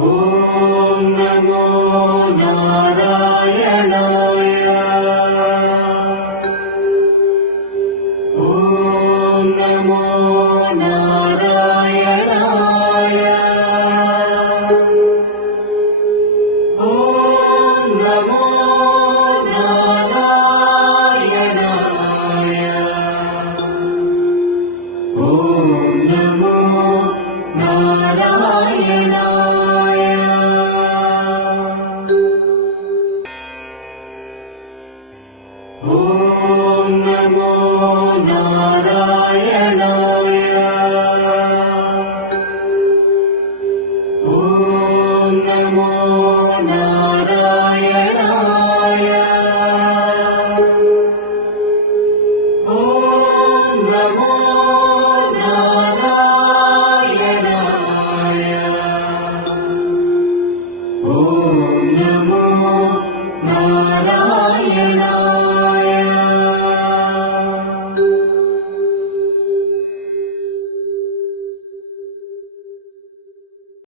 ॐ नमो नारायणाय। ॐ नमो नारायणाय। ॐ नमो नारायणाय। ॐ नमो नारायणाय। ॐ नमो नारायणाय। ॐ नमो नारायणाय। ॐ नमो नारायणाय। ॐ नमो नारायणाय।